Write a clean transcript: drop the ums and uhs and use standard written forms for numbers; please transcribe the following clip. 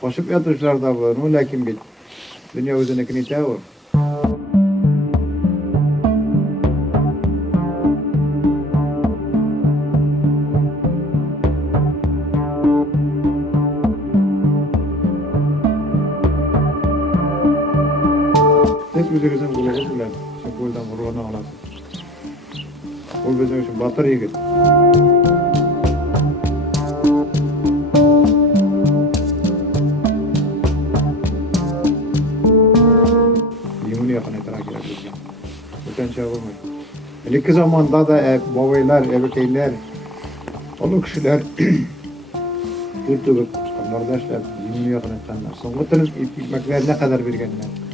Koşup yatışlar da var. O lakin bit. Dünya özünekini tavır. Siz müziğinizin kulağı bilen. Şakuldan vurğuna olasın. O bizim için batır yigit. Yemini yapan etarak yapıyor. Bütün şey olmuyor. İlk zamanda da babaylar, ebekeyler, onu kişiler Türk'ü kardeşler yemini yapan etanlar. Sonuçta ekmekler ne kadar vergenler.